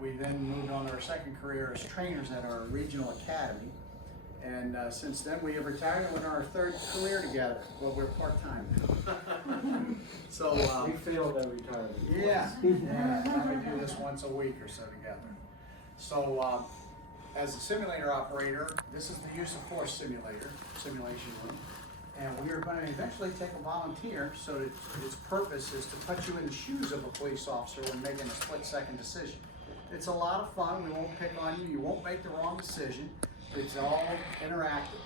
we then moved on to our second career as trainers at our regional academy. And since then we have retired and we're in our third career together. Well, we're part-time now. So we failed at retirement. yeah, and we do this once a week or so together. So as a simulator operator, this is the use of force simulation room. And we are going to eventually take a volunteer so that its purpose is to put you in the shoes of a police officer when making a split-second decision. It's a lot of fun. We won't pick on you. You won't make the wrong decision. It's all interactive.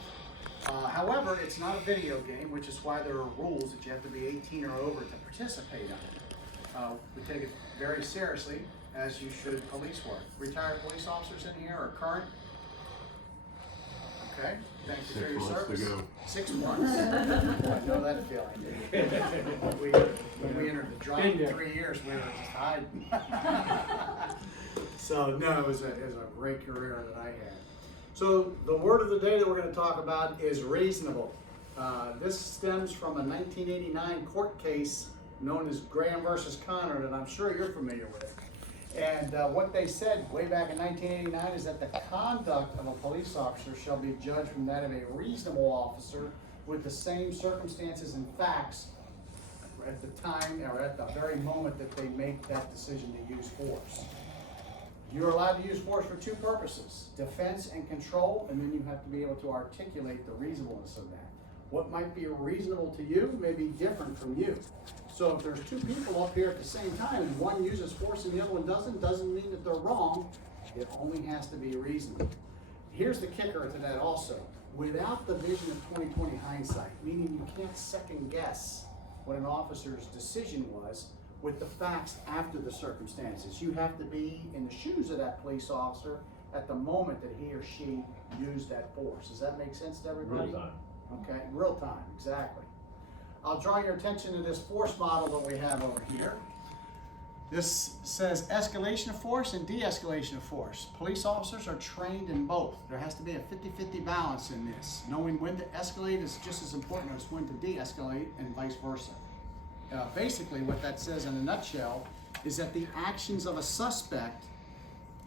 However, it's not a video game, which is why there are rules that you have to be 18 or over to participate in. We take it very seriously, as you should police work. Retired police officers in here are current. Okay, thank you for your service. 6 months. I know that feeling. When we entered the job in 3 years, we were just hiding. So no, it was a great career that I had. So the word of the day that we're going to talk about is reasonable. This stems from a 1989 court case known as Graham versus Connor that I'm sure you're familiar with. And what they said way back in 1989 is that the conduct of a police officer shall be judged from that of a reasonable officer with the same circumstances and facts at the time or at the very moment that they make that decision to use force. You're allowed to use force for 2 purposes, defense and control, and then you have to be able to articulate the reasonableness of that. What might be reasonable to you may be different from you. So if there's 2 people up here at the same time and one uses force and the other one doesn't mean that they're wrong. It only has to be reasonable. Here's the kicker to that also. Without the vision of 20/20 hindsight, meaning you can't second guess what an officer's decision was with the facts after the circumstances. You have to be in the shoes of that police officer at the moment that he or she used that force. Does that make sense to everybody? Real time. Okay, real time, exactly. I'll draw your attention to this force model that we have over here. This says escalation of force and de-escalation of force. Police officers are trained in both. There has to be a 50-50 balance in this. Knowing when to escalate is just as important as when to de-escalate and vice versa. Basically what that says in a nutshell is that the actions of a suspect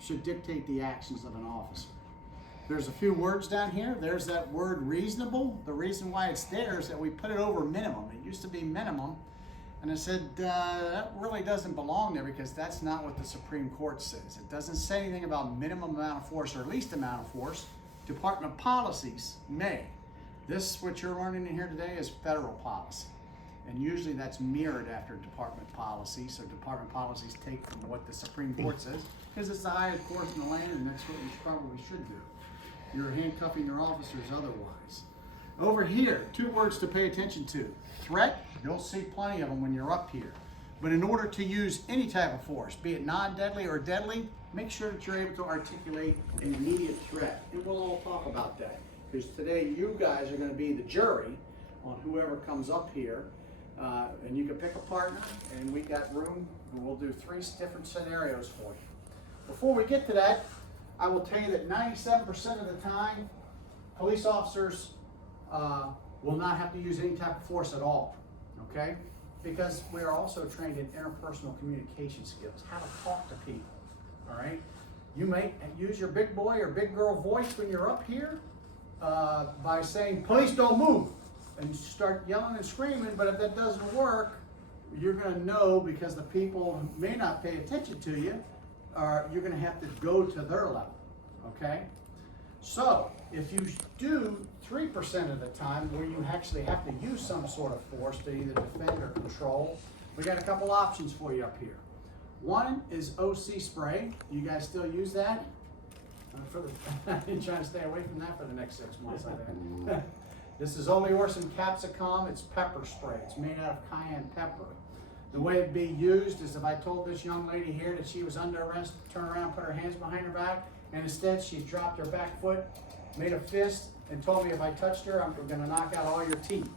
should dictate the actions of an officer. There's a few words down here. There's that word reasonable. The reason why it's there is that we put it over minimum. It used to be minimum. And I said, that really doesn't belong there because that's not what the Supreme Court says. It doesn't say anything about minimum amount of force or least amount of force. Department policies may. This, what you're learning in here today, is federal policy. And usually that's mirrored after department policy. So department policies take from what the Supreme Court says because it's the highest court in the land and that's what you probably should do. You're handcuffing your officers otherwise. Over here, 2 words to pay attention to. Threat, you'll see plenty of them when you're up here. But in order to use any type of force, be it non-deadly or deadly, make sure that you're able to articulate an immediate threat. And we'll all talk about that. Because today you guys are going to be the jury on whoever comes up here. And you can pick a partner, and we got room, and we'll do 3 different scenarios for you. Before we get to that, I will tell you that 97% of the time, police officers will not have to use any type of force at all, okay? Because we are also trained in interpersonal communication skills, how to talk to people, all right? You may use your big boy or big girl voice when you're up here by saying, police don't move, and start yelling and screaming, but if that doesn't work, you're gonna know because the people may not pay attention to you, or you're gonna have to go to their level, okay? So, if you do 3% of the time where you actually have to use some sort of force to either defend or control, we got a couple options for you up here. One is OC spray. You guys still use that? I've been trying to stay away from that for the next 6 months, I think. This is oleoricin capsicum. It's pepper spray. It's made out of cayenne pepper. The way it'd be used is if I told this young lady here that she was under arrest, turn around, put her hands behind her back, and instead she dropped her back foot, made a fist, and told me if I touched her, I'm going to knock out all your teeth.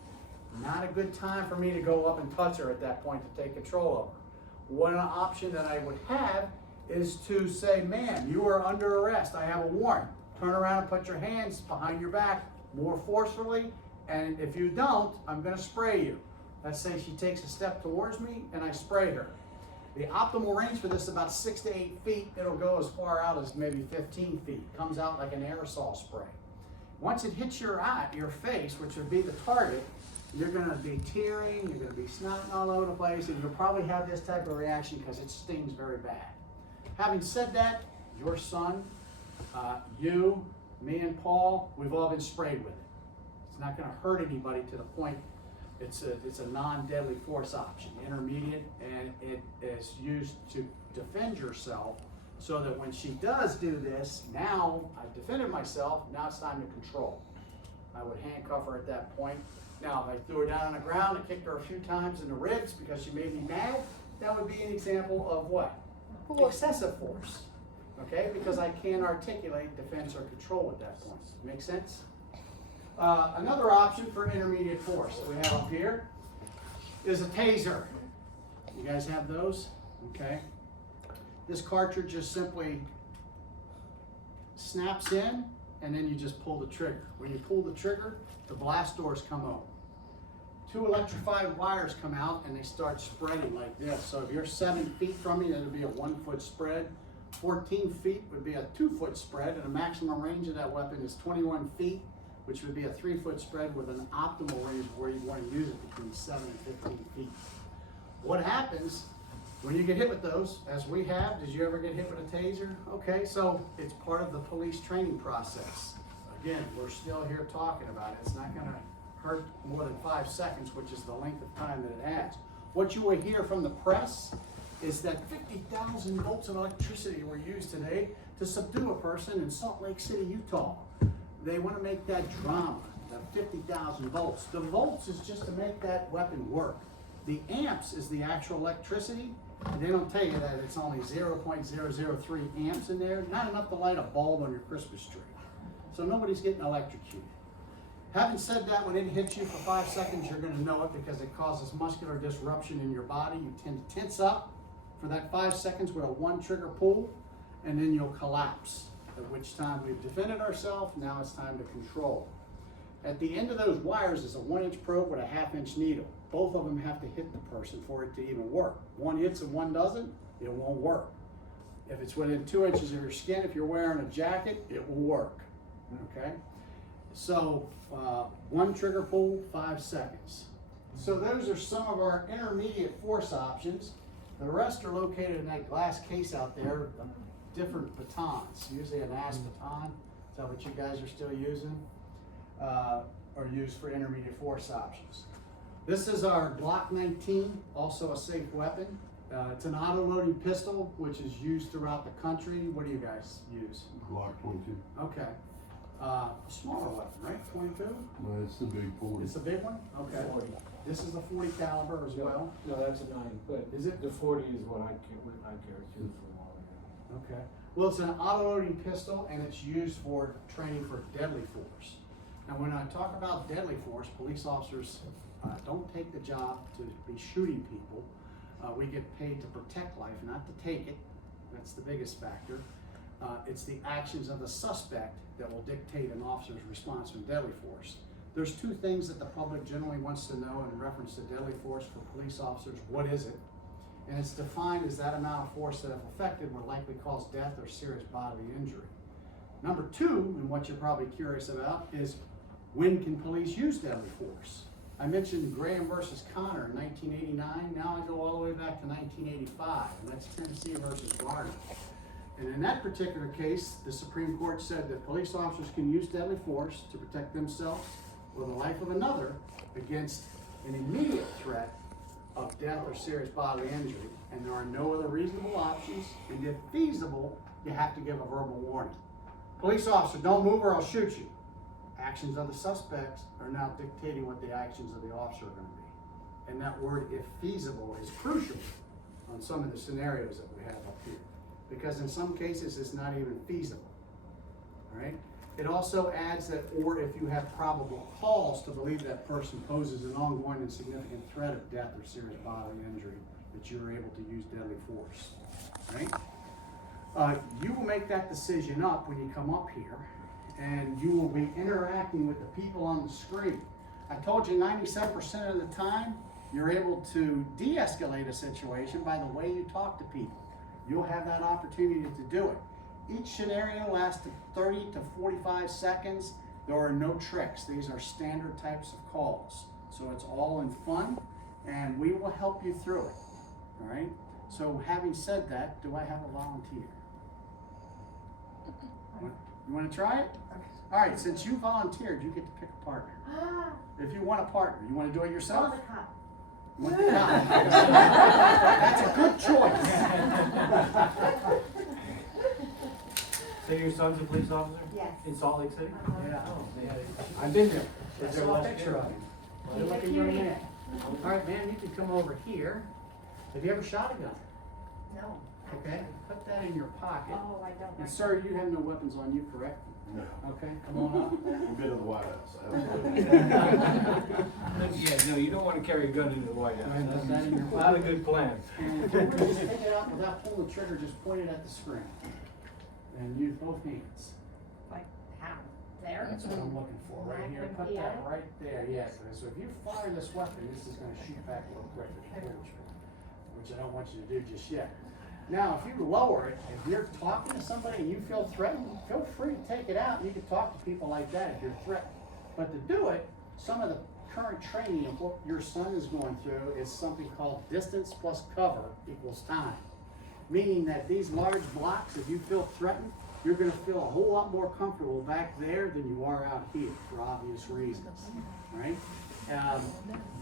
Not a good time for me to go up and touch her at that point to take control of her. One option that I would have is to say, ma'am, you are under arrest. I have a warrant. Turn around and put your hands behind your back more forcefully, and if you don't, I'm going to spray you. Let's say she takes a step towards me and I spray her. The optimal range for this is about 6 to 8 feet. It'll go as far out as maybe 15 feet. Comes out like an aerosol spray. Once it hits your eye, your face, which would be the target, you're going to be tearing, you're going to be snotting all over the place, and you'll probably have this type of reaction because it stings very bad. Having said that, your son, you, me and Paul, we've all been sprayed with it. It's not going to hurt anybody to the point. It's a non-deadly force option, intermediate, and it is used to defend yourself so that when she does do this, now I've defended myself, now it's time to control. I would handcuff her at that point. Now, if I threw her down on the ground and kicked her a few times in the ribs because she made me mad, that would be an example of what? Excessive force, okay? Because I can't articulate defense or control at that point. Make sense? Another option for intermediate force that we have up here is a taser. You guys have those? Okay. This cartridge just simply snaps in, and then you just pull the trigger. When you pull the trigger, the blast doors come open. 2 electrified wires come out, and they start spreading like this. So if you're 7 feet from me, that'll be a 1-foot spread. 14 feet would be a 2-foot spread, and the maximum range of that weapon is 21 feet, which would be a 3-foot spread with an optimal range where you want to use it between 7 and 15 feet. What happens when you get hit with those, as we have? Did you ever get hit with a taser? Okay, so it's part of the police training process. Again, we're still here talking about it. It's not going to hurt more than 5 seconds, which is the length of time that it adds. What you will hear from the press is that 50,000 volts of electricity were used today to subdue a person in Salt Lake City, Utah. They want to make that drama, the 50,000 volts. The volts is just to make that weapon work. The amps is the actual electricity. And they don't tell you that it's only 0.003 amps in there, not enough to light a bulb on your Christmas tree. So nobody's getting electrocuted. Having said that, when it hits you for 5 seconds, you're going to know it because it causes muscular disruption in your body. You tend to tense up for that 5 seconds with a 1 trigger pull, and then you'll collapse, at which time we've defended ourselves. Now it's time to control. At the end of those wires is a 1-inch probe with a 1/2-inch needle. Both of them have to hit the person for it to even work. One hits and one doesn't, it won't work. If it's within 2 inches of your skin, if you're wearing a jacket, it will work, okay? So 1 trigger pull, 5 seconds. So those are some of our intermediate force options. The rest are located in that glass case out there, different batons, usually an ass baton. Is that what you guys are still using? Or used for intermediate force options. This is our Glock 19, also a safe weapon. It's an auto-loading pistol, which is used throughout the country. What do you guys use? Glock 22. Okay. A smaller weapon, right? 22? No, it's the big 40. It's a big one? Okay. 40. This is the 40 caliber as well? No, that's a 9, but Is it? the 40 is what I carry too for a while. Okay. Well, it's an auto-loading pistol, and it's used for training for deadly force. Now, when I talk about deadly force, police officers don't take the job to be shooting people. We get paid to protect life, not to take it. That's the biggest factor. It's the actions of the suspect that will dictate an officer's response from deadly force. There's 2 things that the public generally wants to know in reference to deadly force for police officers. What is it? And it's defined as that amount of force that, if affected, would likely cause death or serious bodily injury. Number 2, and what you're probably curious about, is when can police use deadly force? I mentioned Graham versus Connor in 1989. Now I go all the way back to 1985, and that's Tennessee versus Garner. And in that particular case, the Supreme Court said that police officers can use deadly force to protect themselves or the life of another against an immediate threat of death or serious bodily injury, and there are no other reasonable options, and if feasible, you have to give a verbal warning. Police officer, don't move or I'll shoot you. Actions of the suspects are now dictating what the actions of the officer are going to be. And that word, if feasible, is crucial on some of the scenarios that we have up here. Because in some cases, it's not even feasible, all right? It also adds that, or if you have probable cause to believe that person poses an ongoing and significant threat of death or serious bodily injury, that you are able to use deadly force, right? You will make that decision up when you come up here, and you will be interacting with the people on the screen. I told you 97% of the time, You're able to de-escalate a situation by the way you talk to people. You'll have that opportunity to do it. Each scenario lasts 30 to 45 seconds. There are no tricks. These are standard types of calls. So it's all in fun, and we will help you through it. All right? So having said that, do I have a volunteer? You want to try it? All right, since you volunteered, you get to pick a partner. If you want a partner, you want to do it yourself? You want the cop? That's a good choice. So your son's a police officer? Yes. In Salt Lake City? Yeah. Oh, man. I've been there. I Is there saw a less picture of here? him. Good looking young man. All right, ma'am, you can come over here. Have you ever shot a gun? No. Okay, put that in your pocket. Oh, I don't. And sir, you have no weapons on you, correct? No. Okay, come on up. We've been to the White House. Absolutely. Yeah, no, you don't want to carry a gun into the White House. Right, put that in your That's not a good plan. And if you were to just pick it up without pulling the trigger, just point it at the screen. And use both hands. Like how? There? That's what I'm looking for, right here. Put that right there, yes. So if you fire this weapon, this is gonna shoot back real quick, which I don't want you to do just yet. Now, if you lower it, if you're talking to somebody and you feel threatened, feel free to take it out. You can talk to people like that if you're threatened. But to do it, some of the current training of what your son is going through is something called distance plus cover equals time. Meaning that these large blocks, if you feel threatened, you're gonna feel a whole lot more comfortable back there than you are out here for obvious reasons, right?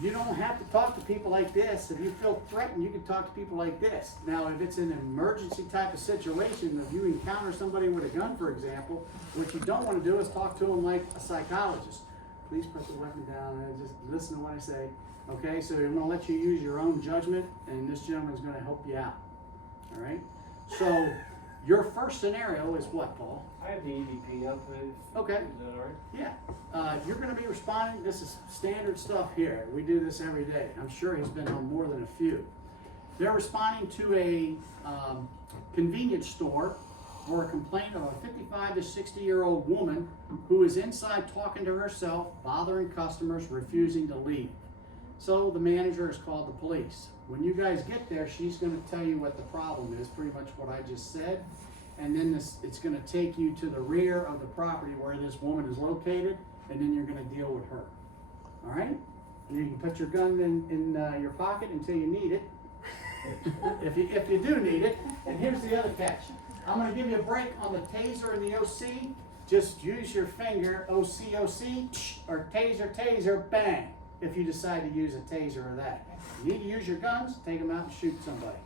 You don't have to talk to people like this. If you feel threatened, you can talk to people like this. Now, if it's an emergency type of situation, if you encounter somebody with a gun, for example, what you don't want to do is talk to them like a psychologist. Please put the weapon down and just listen to what I say. Okay, so I'm gonna let you use your own judgment, and this gentleman's gonna help you out. All right? So, your first scenario is what, Paul? I have the EVP up. Okay. Is that all right? Yeah, you're gonna be responding, this is standard stuff here. We do this every day. I'm sure he's been on more than a few. They're responding to a convenience store for a complaint of a 55 to 60-year-old woman who is inside talking to herself, bothering customers, refusing to leave. So the manager has called the police. When you guys get there, she's gonna tell you what the problem is, pretty much what I just said. And then it's gonna take you to the rear of the property where this woman is located, and then you're gonna deal with her. All right? And you can put your gun in your pocket until you need it. if you do need it. And here's the other catch. I'm gonna give you a break on the taser and the OC. Just use your finger, OC, or taser, bang, if you decide to use a taser or that. You need to use your guns, take them out and shoot somebody.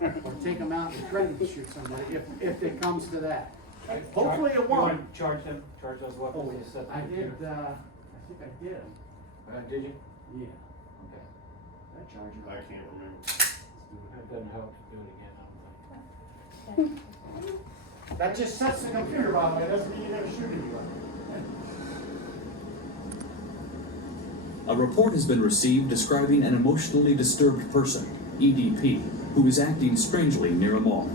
Or take them out and threaten to shoot somebody if it comes to that. Hopefully it You won't. want to charge them, charge those weapons? Oh, and set I them did, here? I think I did. Did you? Yeah. Okay. That charger. I can't remember. It doesn't help to do it again, I don't think. That just sets the computer, by the way, doesn't mean you never shoot anybody. A report has been received describing an emotionally disturbed person, EDP, who is acting strangely near a mall.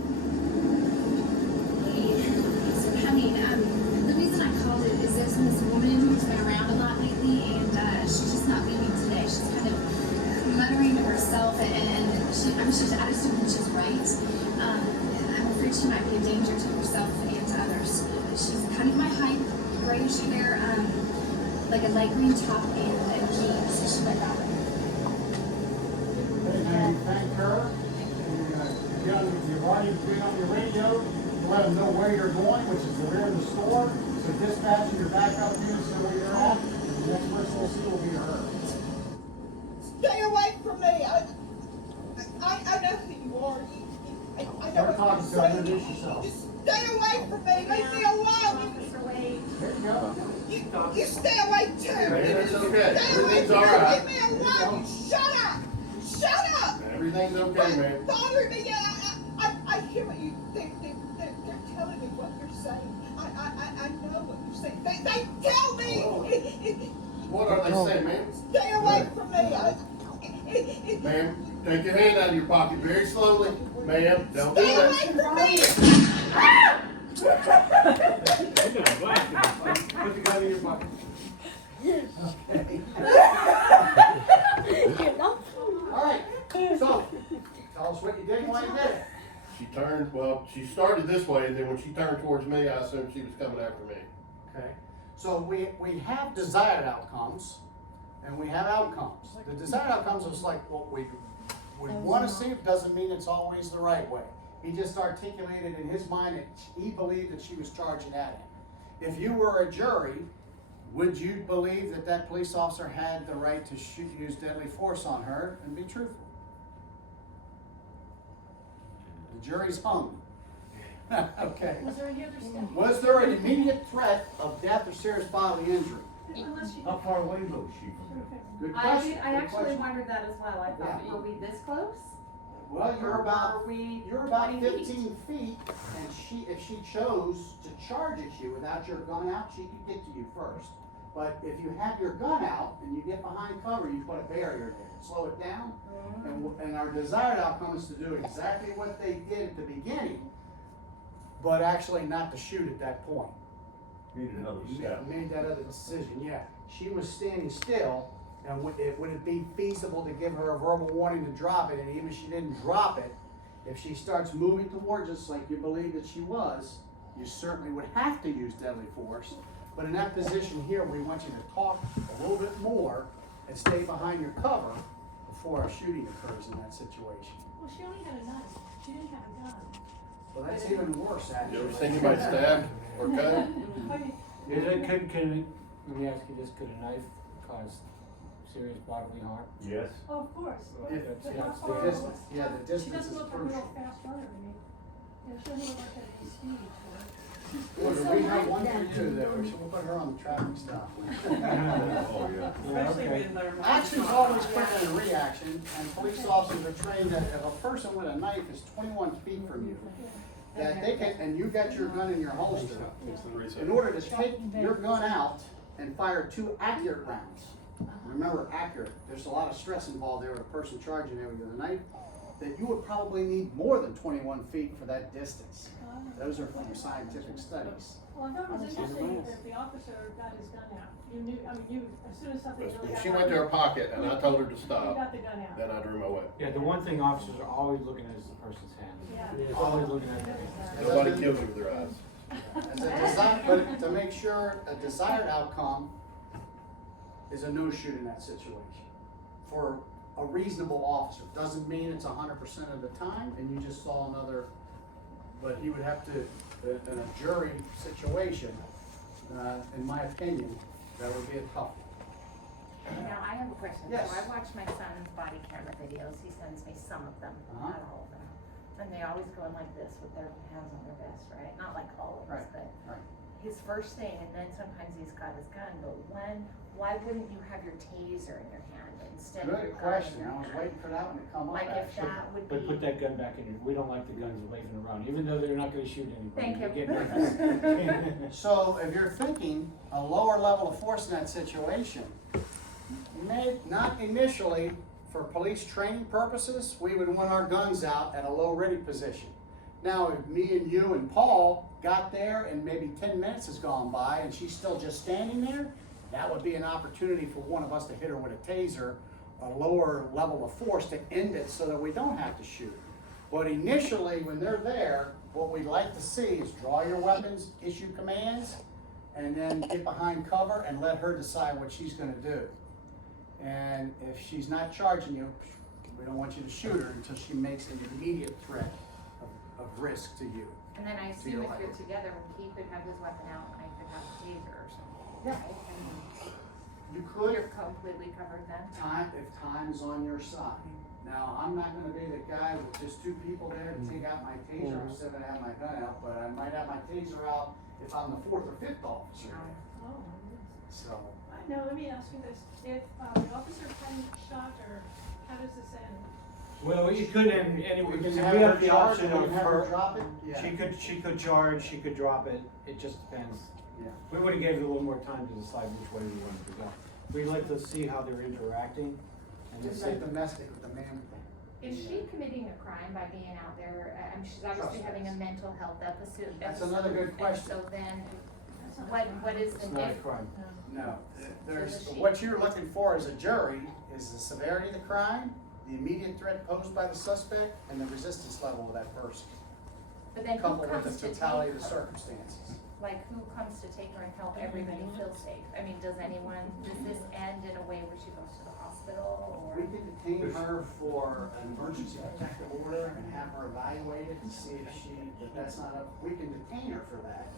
So, honey, the reason I called it is there's this woman who's been around a lot lately, and she's just not leaving today. She's kind of muttering to herself, and I just don't think she's right. I'm afraid she might be a danger to herself and to others. She's kind of my height, grayish hair, like a light green top and jeans. So she might not. And thank her. You've already been on your radio to let them know where you're going, which is the rear of the store. So dispatching your backup units to where you're at. The next person we'll see will be her. Stay away from me. I know who you are. I know Start what talking you're to her. saying. Introduce yourself. Just stay away from me. Leave me alone. There you go. You stay away too. That's okay. Stay away Everything's from all me. right. Leave me alone. Shut up. Shut up. Everything's okay, man. Bother me. Yeah, I hear what you think. They're telling me what you're saying. I know what you're saying. They tell me. What are they saying, ma'am? Stay away from me. Ma'am, take your hand out of your pocket very slowly. Ma'am, don't do Stay that. away from me. Put the gun in your pocket. Okay. turned, well, she started this way, and then when she turned towards me, I assumed she was coming after me. Okay, so we have desired outcomes, and we have outcomes. The desired outcomes is like what we want to see, it doesn't mean it's always the right way. He just articulated in his mind that he believed that she was charging at him. If you were a jury, would you believe that that police officer had the right to use deadly force on her and be truthful? The jury's hung. Okay. Was there any other step? Was there an immediate threat of death or serious bodily injury? Unless you. How far away was she from you? Good I question. I good actually question. wondered that as well. I thought, were we this close? Well, Or were we you're about 20 feet? 15 feet, and if she chose to charge at you without your gun out, she could get to you first. But if you have your gun out and you get behind cover, you put a barrier there, slow it down. And our desired outcome is to do exactly what they did at the beginning, but actually not to shoot at that point. Need another step. Made that other decision, yeah. She was standing still, and would it be feasible to give her a verbal warning to drop it? And even if she didn't drop it, if she starts moving towards us like you believe that she was, you certainly would have to use deadly force. But in that position here, we want you to talk a little bit more and stay behind your cover before a shooting occurs in that situation. Well, she only had a knife. She didn't have a gun. Well, that's even worse, actually. You ever seen anybody stabbed or cut? I mean, Let me ask you this, could a knife cause serious bodily harm? Yes. oh, of course. If- But yeah, how it's the far distance. was- Yeah, the She distance doesn't is look like a real crucial. fast runner to me. Yeah, she doesn't look like that any speed to her. Well, we have one for you there, we'll put her on the traffic stop. Oh, yeah. Especially when Action's always quicker than reaction, and police officers are trained that if a person with a knife is 21 feet from you, that they can, and you got your gun in your holster, in order to take your gun out and fire 2 accurate rounds. Remember, accurate, there's a lot of stress involved there with a person charging there with a knife, that you would probably need more than 21 feet for that distance. Those are from scientific studies. Well, I thought it was interesting that the officer got his gun out. You knew, I mean, you, as soon as something really If got she went to her pocket and I told her to You stop, got the gun out. then I drew my weapon. Yeah, the one thing officers are always looking at is the person's hand. Yeah. Always looking at their hands. Nobody kills you with their eyes. As a but to make sure a desired outcome is a no shoot in that situation. For a reasonable officer, doesn't mean it's 100% of the time, and you just saw another, but he would have to, in a jury situation, in my opinion, that would be a tough one. Now, I have a question. Yes. So I watch my son's body camera videos. He sends me some of them, not all of them. And they always go in like this with their hands on their vest, right? Not like all of us, Right, but right. his first thing, and then sometimes he's got his gun, but why wouldn't you have your taser in your hand instead of your Good gun in question, your I was hand? waiting for that one to come up, Like if actually. that would But put be, that gun back in your, we don't like the guns waving around, even though they're not gonna shoot anybody. Thank you. They get nervous. So if you're thinking a lower level of force in that situation, not initially, for police training purposes, we would want our guns out at a low ready position. Now, if me and you and Paul got there and maybe 10 minutes has gone by and she's still just standing there, that would be an opportunity for one of us to hit her with a taser, a lower level of force to end it so that we don't have to shoot. But initially, when they're there, what we'd like to see is draw your weapons, issue commands, and then get behind cover and let her decide what she's gonna do. And if she's not charging you, we don't want you to shoot her until she makes an immediate threat of risk to you. and then I your assume if life. you're together, he could have his weapon out and I could have a taser or something, Yeah. right? You And could, you're completely covered then? if time is on your side. Now, I'm not gonna be the guy with just 2 people there to take out my taser, I'm still gonna have my gun out, but I might have my taser out if I'm the 4th or 5th officer. Oh, my goodness. So, Now, let me ask you this, if, the officer hadn't shot her, how does this end? Well, you could end anyway, we because can we have her have the charge, option we of can have her her, drop it, yeah. she could charge, she could drop it, it just depends. Yeah. We would've gave it a little more time to decide which way we wanted to go. We'd like to see how they're interacting, and Just then like say, domestic with the man. Is she committing a crime by being out there? She's obviously having a mental health episode. That's another good and question. So then, That's not what is the it's not a difference? crime. No, there's, So does she- what you're looking for as a jury is the severity of the crime, the immediate threat posed by the suspect, and the resistance level of that person. But then who coupled with comes the to totality of take the her? circumstances. Like, who comes to take her and help everybody feel safe? I mean, does this end in a way where she goes to the hospital, or? We can detain her for an emergency protective order and have her evaluated and see if that's not a, we can detain her for that.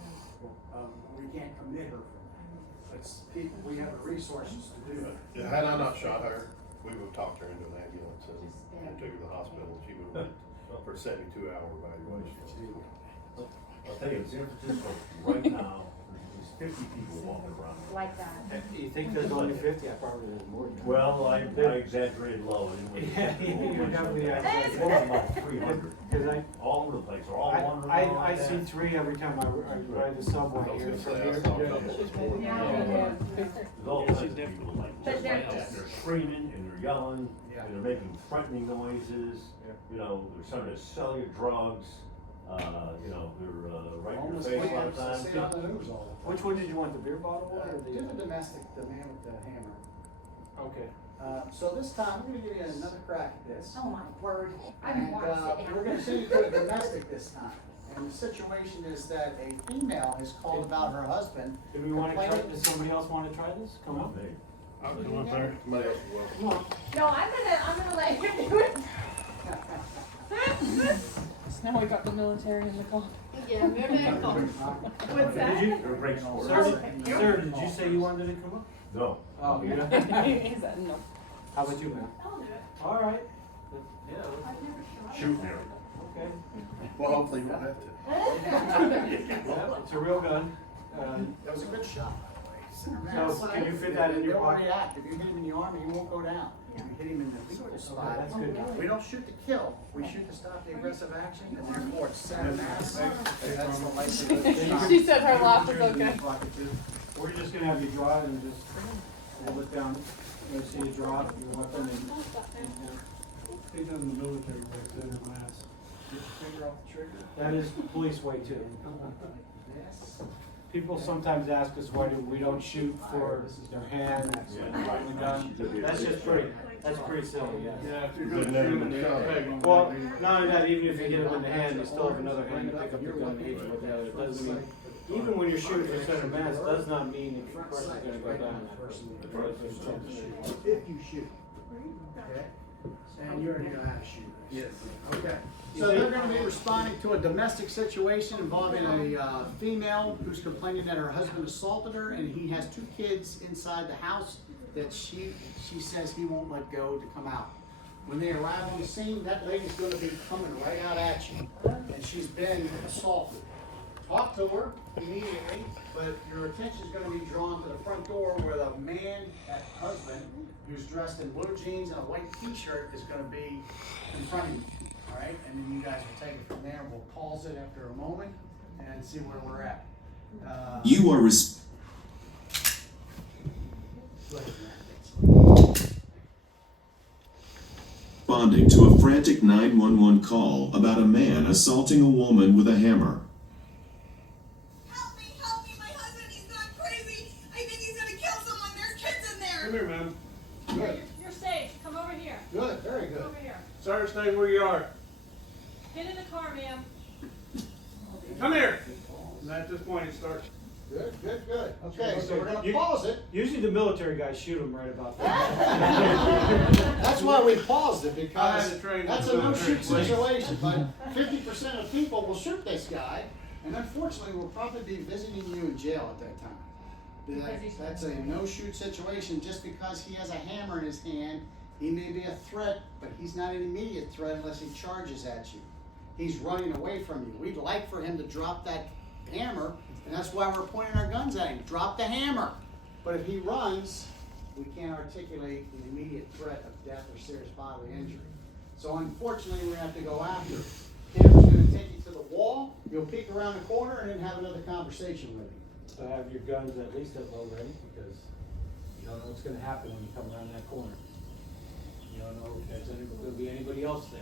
We can't commit her for that. It's people, we have the resources to do it. Yeah, had I not shot her, we would have talked her into an ambulance and took her to the hospital. She would have went for a 72-hour evaluation. I'll tell you, in San Francisco, right now, there's 50 people walking around. Like that? You think there's only 50? I probably there's more than that. Well, I exaggerated low. Yeah, you definitely Well, have. about 300. Because All over the place, they're all wandering around I like see that. 3 every time I ride the subway I was here gonna from say, I here. saw a couple this morning. Yeah. There's all kinds of people like But just they're like that. just- They're screaming and they're yelling Yeah. and they're making threatening noises. You know, they're trying to sell you drugs. You know, they're right in Homeless your face a lot camps, of I times. see on the news all the time. Which one did you want, the beer bottle one or Do the? the domestic, the man with the hammer. Okay. So this time, we're gonna give you another crack at this. Oh my word, I've And, watched it. we're gonna see you do a domestic this time. And the situation is that a female has called about her husband. Do we want to try, complaining- does somebody else want to try this? Come on. Hey, I'll come up there. Somebody else is welcome. Come on. No, I'm gonna let him do it. So now we got the military in the car. Yeah, What's that? Did you, they're great sports. sir, did you say you wanted to come up? No. Oh, yeah. Is that no? How about you, man? I'll do it. All right. Yeah, I've never shot. Shoot Mary. okay. Well, hopefully you won't have to. Yeah, it's a real gun. That was a good shot, by the way. So, can you fit that in your They'll pocket? react. If you hit him in the arm, he won't go down. If you hit him in the legal spot, that's good. we don't shoot to kill, we shoot to stop the aggressive action, and therefore it's set mass. That's the likelihood. She said her laugh was okay. We're just gonna have you draw it and just hold it down. You see you drop your weapon and. They done the military back then in mass. Get your finger off the trigger. That is police way too. Yes. People sometimes ask us why we don't shoot for their hand, the gun. That's just that's pretty silly, yeah. Yeah, if you're They've gonna never shoot been them, shot. they're pegging. Well, not only that, even if you get them in the hand, you still have another hand to pick up your gun and hit you with the other. It doesn't mean, even when you're shooting for center mass, does not mean that your person's gonna go down. If you shoot. Okay? And you already know how to shoot. Yes. Okay. So they're gonna be responding to a domestic situation involving a female who's complaining that her husband assaulted her, and he has 2 kids inside the house that she says he won't let go to come out. When they arrive on the scene, that lady's gonna be coming right out at you, and she's been assaulted. Talk to her immediately, but your attention's gonna be drawn to the front door where the man, that husband, who's dressed in blue jeans and a white t-shirt is gonna be confronting you, all right? And then you guys will take it from there. We'll pause it after a moment and see where we're at. You are responding to a frantic 911 call about a man assaulting a woman with a hammer. Help me, my husband, he's gone crazy. I think he's gonna kill someone. There's kids in there. Come here, ma'am. Good, You're safe. Come over here. good, very good. Over here. Sir, stay where you are. Get in the car, ma'am. Come here. And at this point, it starts. Good, good, good. Okay, so we're gonna You- pause it. Usually the military guys shoot them right about there. That's why we paused it, I had because to train that's a with the no-shoot military. situation, but 50% of people will shoot this guy, and unfortunately, we'll probably be visiting you in jail at that time. That's a no-shoot situation. Just because he has a hammer in his hand, he may be a threat, but he's not an immediate threat unless he charges at you. He's running away from you. We'd like for him to drop that hammer, and that's why we're pointing our guns at him. Drop the hammer. But if he runs, we can't articulate an immediate threat of death or serious bodily injury. So unfortunately, we're gonna have to go after him. Hammer's gonna take you to the wall, you'll peek around the corner, and then have another conversation with him. So have your guns at least at low ready, because you don't know what's gonna happen when you come around that corner. You don't know if there's gonna be anybody else there.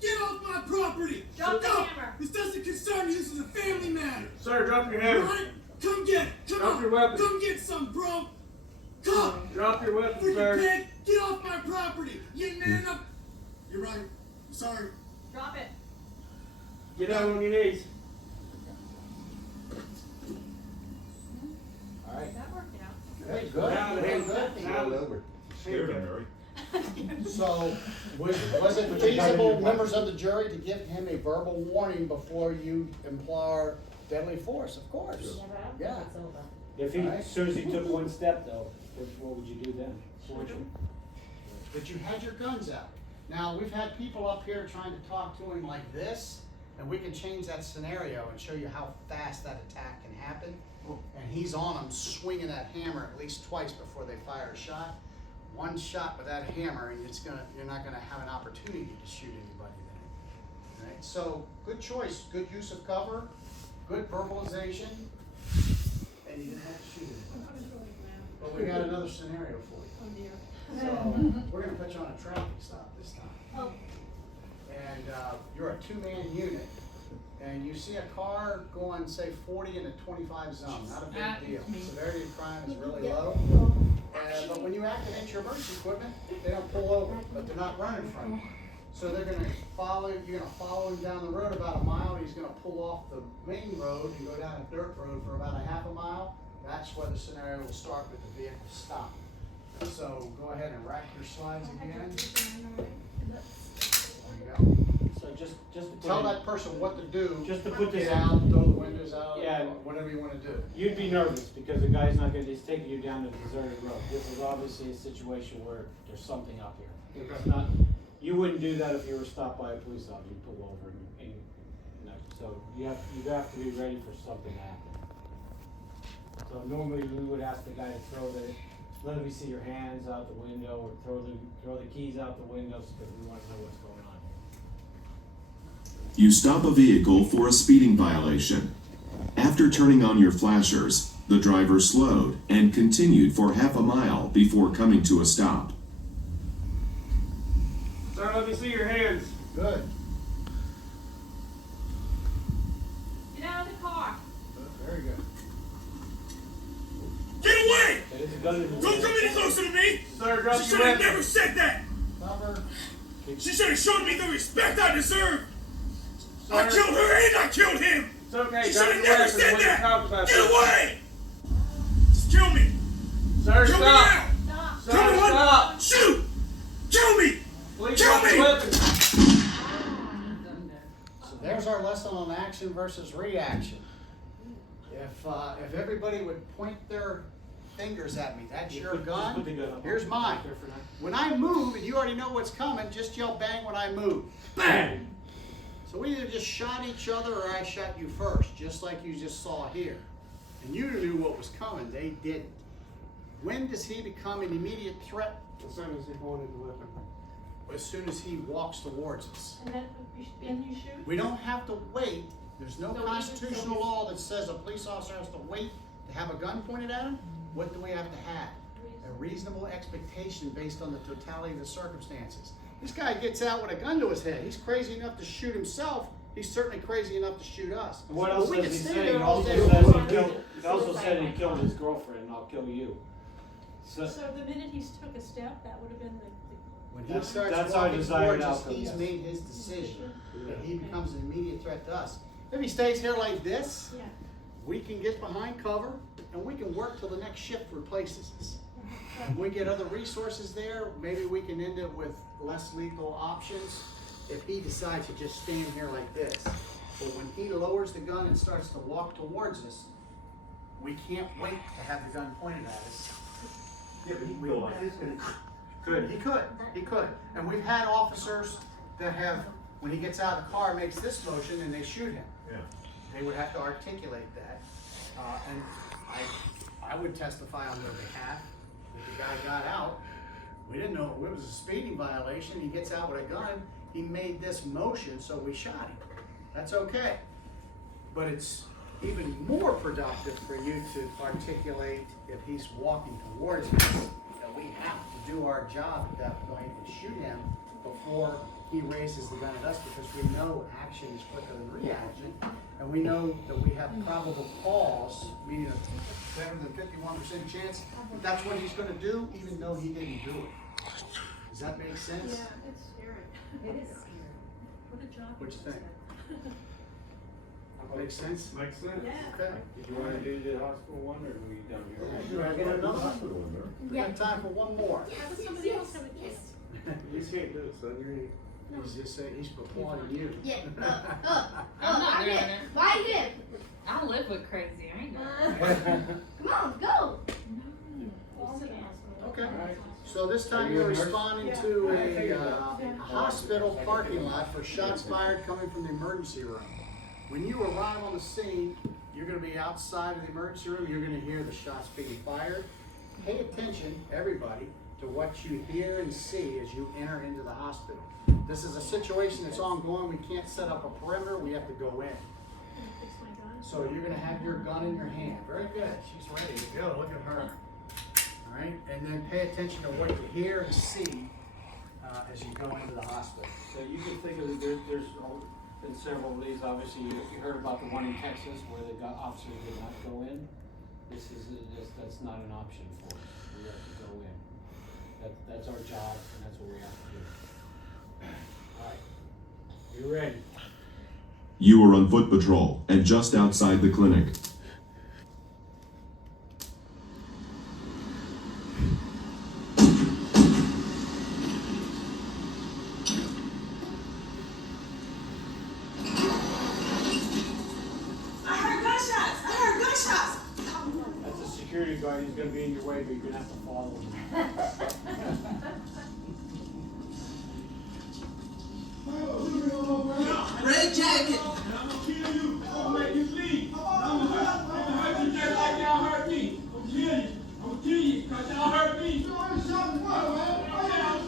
Get off my property! Drop the No! hammer. This doesn't concern me, this is a family matter! Sir, drop your You hammer. want it? Come get it! Come Drop on! your weapon. Come get some, bro! Come! Drop your weapon, Freaking sir. pig! Get off my property! You man up! You're right. Sorry. Drop it. Get down on your knees. All right. That worked out. Hey, good. Now, Hey, now, good. now, Scared him, Mary. So, was it feasible, members of the jury, to give him a verbal warning before you employ deadly force? Of course. Yeah. if he, Alright. as soon as he took one step though, what would you do then? What would you? But you had your guns out. Now, we've had people up here trying to talk to him like this, and we can change that scenario and show you how fast that attack can happen. And he's on them swinging that hammer at least twice before they fire a shot. One shot with that hammer, and you're not gonna have an opportunity to shoot anybody then. Right? So, good choice, good use of cover, good verbalization, and you didn't have to shoot anybody. I was really glad. But we got another scenario for you. Oh dear. So, we're gonna put you on a traffic stop this time. Oh, And you're a two-man unit, and you see a car going, say, 40 in a 25 zone, not a big deal. Severity of crime is really low. But when you activate your emergency equipment, they don't pull over, but they're not running from you. So they're gonna you're gonna follow him down the road about a mile, he's gonna pull off the main road and go down a dirt road for about a half a mile. That's where the scenario will start with the vehicle stop. So go ahead and rack your slides again. There you go. So just to put Tell in- that person what to do. Just to put this Get in- out, throw the windows out, Yeah. whatever you wanna do. You'd be nervous because the guy's not gonna just take you down the deserted road. This is obviously a situation where there's something up here. It's not, you wouldn't do that if you were stopped by a police officer. You'd pull over and no. So you have to be ready for something to happen. So normally we would ask the guy to let me see your hands out the window, or throw the keys out the windows, because we want to know what's going on here. You stop a vehicle for a speeding violation. After turning on your flashers, the driver slowed and continued for half a mile before coming to a stop. Sir, let me see your hands. Good. get out of the car. Very good. Get away! There is a gun in the Don't come any closer to me! Sir, drop She your should have weapon. never said that! Cover. She should have shown me the respect I deserve! Sir, I killed her and I killed him! It's okay, She drop should your have never weapon. said What's your cop that! about Get this? away! Just kill me! Sir, Kill me stop. now! Sir, Come on! stop. Shoot! Kill me! Please Kill drop me! your weapon. So there's our lesson on action versus reaction. If everybody would point their fingers at me, that's your Just put the gun, up. here's mine. There for now. When I move, and you already know what's coming, just yell bang when I move. Bang! So we either just shot each other or I shot you first, just like you just saw here. And you knew what was coming, they didn't. When does he become an immediate threat? As soon as he pointed the weapon. As soon as he walks towards us. And then you shoot? We don't have to wait. There's no So we- constitutional law that says a police officer has to wait to have a gun pointed at him. What do we have to have? A reasonable expectation based on the totality of the circumstances. This guy gets out with a gun to his head. He's crazy enough to shoot himself. He's certainly crazy enough to shoot us. And what But else we does can he stay say? there He all also day says long. he also said he killed his girlfriend, and I'll kill you. So, So the minute he took a step, that would have been the When he That's- starts that's our walking desired towards us, outcome, he's yes. made his decision. That he becomes an immediate threat to us. If he stays here like this, yeah. we can get behind cover and we can work till the next shift replaces us. If we get other resources there, maybe we can end up with less lethal options if he decides to just stand here like this. But when he lowers the gun and starts to walk towards us, we can't wait to have the gun pointed at us. Yeah, but he can go like this, and He could. And we've had officers that have, when he gets out of the car, makes this motion and they shoot him. yeah. They would have to articulate that. And I would testify on their behalf that the guy got out. We didn't know it was a speeding violation. He gets out with a gun. He made this motion, so we shot him. That's okay. But it's even more productive for you to articulate if he's walking towards us, that we have to do our job at that point and shoot him before he raises the gun at us, because we know action is quicker than reaction, and we know that we have probable cause, meaning a better than 51% chance that that's what he's gonna do, even though he didn't do it. Does that make sense? Yeah, it's scary. It is scary. What a job. What you think? Makes sense? Makes sense. Yeah. Okay. Did you wanna do the hospital one, or are we done here? Do I get another one? We got time for one more. How does somebody else have a kid? You can't do it, son. You're He's just saying, he's applauding you. Yeah. I'm not Why doing him? it. Why him? I live with crazy. I ain't doing Come on, go. Okay. So this time you're responding to a hospital parking lot for shots fired coming from the emergency room. When you arrive on the scene, you're gonna be outside of the emergency room, you're gonna hear the shots being fired. Pay attention, everybody, to what you hear and see as you enter into the hospital. This is a situation that's ongoing, we can't set up a perimeter, we have to go in. Fix my gun. So you're gonna have your gun in your hand. Very good, she's ready to go, look at her. All right, and then pay attention to what you hear and see as you go into the hospital. So you can think of, there's been several of these, obviously, you heard about the one in Texas where the officer did not go in. This is, that's not an option for us, we have to go in. That's our job, and that's what we have to do. All right, you ready? You are on foot patrol and just outside the clinic. That's a security guard, he's gonna be in your way, but you're gonna have to follow him. Red jacket. I'm gonna kill you. I'm gonna make you bleed. I'm gonna hurt you just like y'all hurt me. I'm gonna kill you. I'm gonna kill you because y'all hurt me. I'm gonna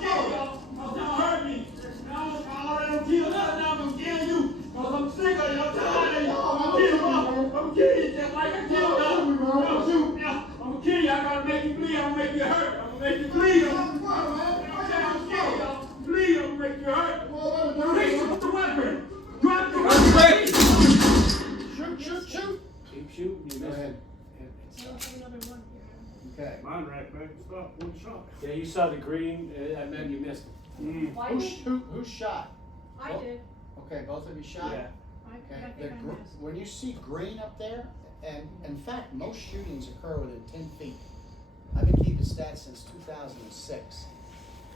kill y'all. Y'all hurt me. I already killed us. Now I'm gonna kill you because I'm sick of you. I'm tired of you. I'm gonna kill you. I'm gonna kill you just like I killed y'all. No, shoot. I'm gonna kill you. I gotta make you bleed. I'm gonna make you hurt. I'm gonna make you bleed. I'm gonna kill y'all. Bleed. I'm gonna make you hurt. Release the weapon. Drop the weapon. Shoot! Keep shooting, you Go miss ahead. it. I don't have another one here. Okay. mine right back and stop. One shot. Yeah, you saw the green, I meant you missed it. Why Who shot? I did. Okay, both of you shot? Yeah. I Okay, think I missed. when you see green up there, and in fact, most shootings occur within 10 feet. I've been keeping stats since 2006.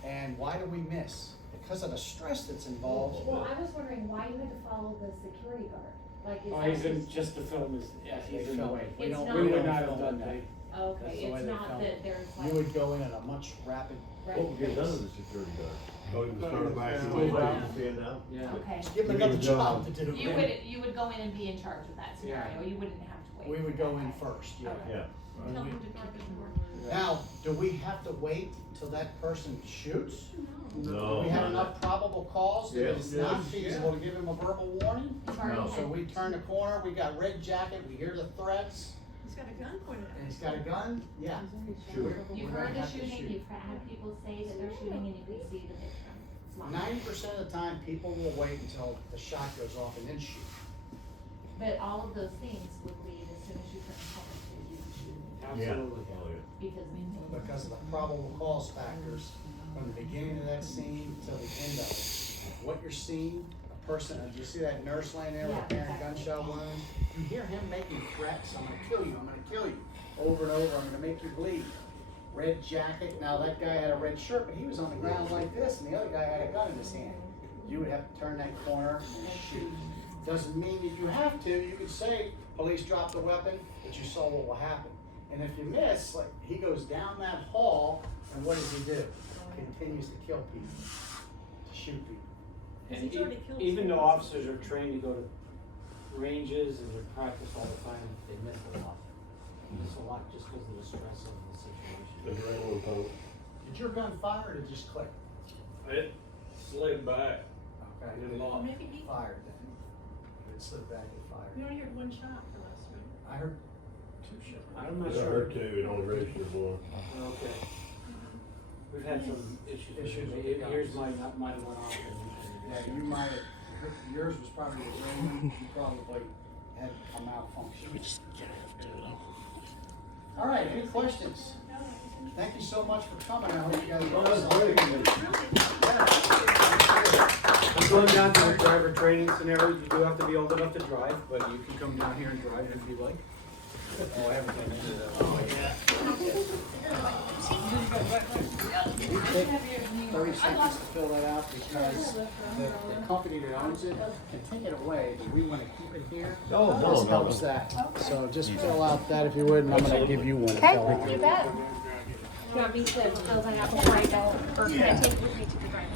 And why do we miss? Because of the stress that's involved. Well, I was wondering why you had to follow the security guard. Like, is Oh, that he's in, just to film his, yeah, he's in the way. It's not- We would don't not have film done it. that. That's Okay, the way it's they not film that it. there's You like. would go in at a much rapid. Right. What would get done to the security guard? Go ahead and start back. Stand down. Stand down? Yeah. Okay. Give them another job to do. You would go in and be in charge of that scenario, you wouldn't have to wait. We would go in first, yeah. Yeah. Tell them to guard the door. Now, do we have to wait till that person shoots? No. Do we have enough probable cause that it's Yes. not feasible to give him a verbal warning? You've already No. had- So we turn the corner, we got red jacket, we hear the threats, He's got a gun pointed at and him. he's got a gun, yeah. Shoot. You've We're heard gonna the have to shooting, shoot. you've had people say that they're shooting and you can see the victim. It's not- 90% of the time, people will wait until the shot goes off and then shoot. But all of those things would lead as soon as you turn the corner to you shoot. Absolutely. Oh, yeah. Because of the probable cause factors from the beginning of that scene till the end of it. What you're seeing, a person, do you see that nurse laying there with a apparent gunshot wound? You hear him making threats, I'm gonna kill you, I'm gonna kill you, over and over, I'm gonna make you bleed. Red jacket, now that guy had a red shirt, but he was on the ground like this, and the other guy had a gun in his hand. You would have to turn that corner and shoot. Doesn't mean that you have to, you could say, police dropped the weapon, but you saw what will happen. And if you miss, like, he goes down that hall, and what does he do? Continues to kill people, to shoot people. And He's already killed even though someone. officers are trained to go to ranges and they practice all the time, they miss a lot. They miss a lot just because of the stress of the situation. Did your gun fire or did it just click? It slid back. Okay. It Well, locked. maybe he, Fired then. It slid back and we fired. only heard one shot from us, right? I heard 2 shots. I'm not I sure. heard two, it only registered one. Okay. We've had some issues. Issues with the Yours guns. might have went off. Yeah, you might have, yours was probably the green, you probably had a malfunction. All right, any questions? Thank you so much for coming. I hope you guys Oh, are that's great. I'm going down to the driver training scenario. You do have to be old enough to drive, but you can come down here and drive if you like. Oh, I haven't done any of that. Oh, yeah. We take 30 seconds to fill that out because the company that owns it can take it away, but we want to keep it here. No, This helps that. So just fill out that if you would, and I'm going to give you one to fill out. Okay, you bet. Do you want me to fill that out before I go, or can I take it with me to the driver?